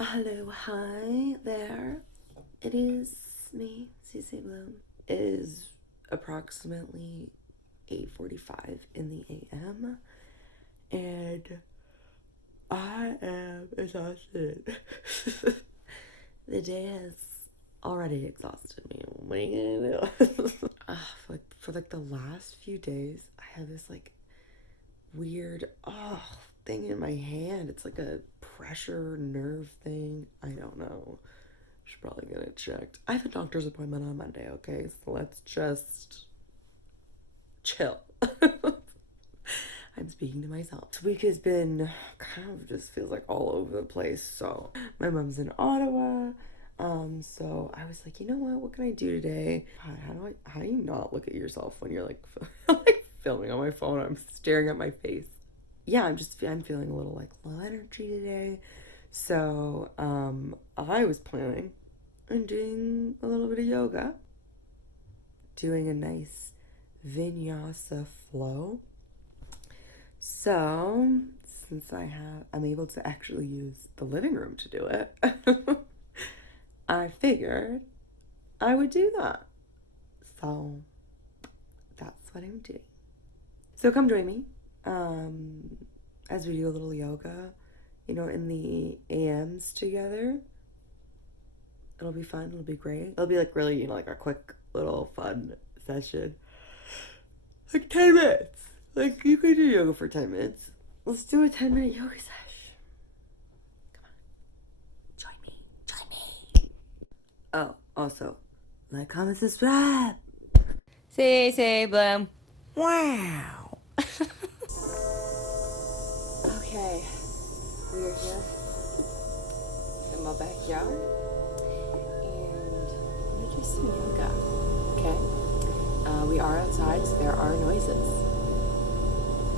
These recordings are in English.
Hello, hi there. It is me, Cece Bloom. It is approximately 8:45 in the AM, and I am exhausted. The day has already exhausted me. What are you gonna do? For the last few days, I have this weird thing in my hand. It's like a pressure nerve thing. I don't know. Should probably get it checked. I have a doctor's appointment on Monday, okay? So let's just chill. I'm speaking to myself. This week has been kind of just feels like all over the place. So my mom's in Ottawa. So I was like, you know what can I do today? God, how do you not look at yourself when you're like filming on my phone? I'm staring at my face. Yeah, I'm feeling a little low energy today. So I was planning on doing a little bit of yoga, doing a nice vinyasa flow. So since I'm able to actually use the living room to do it, I figured I would do that. So that's what I'm doing. So come join me as we do a little yoga, in the AMs together. It'll be fun. It'll be great. It'll be really, a quick little fun session. 10 minutes. You could do yoga for 10 minutes. Let's do a 10-minute yoga session. Come on. Join me. Oh, also, like, comment, subscribe. Say, Bloom. Wow. Okay. We are here in my backyard. And I'm gonna do some yoga. Okay? We are outside, so there are noises.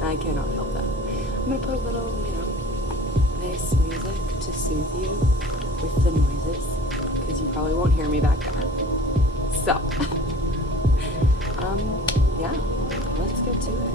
I cannot help that. I'm gonna put a little, nice music to soothe you with the noises, because you probably won't hear me back there. So, yeah, let's get to it.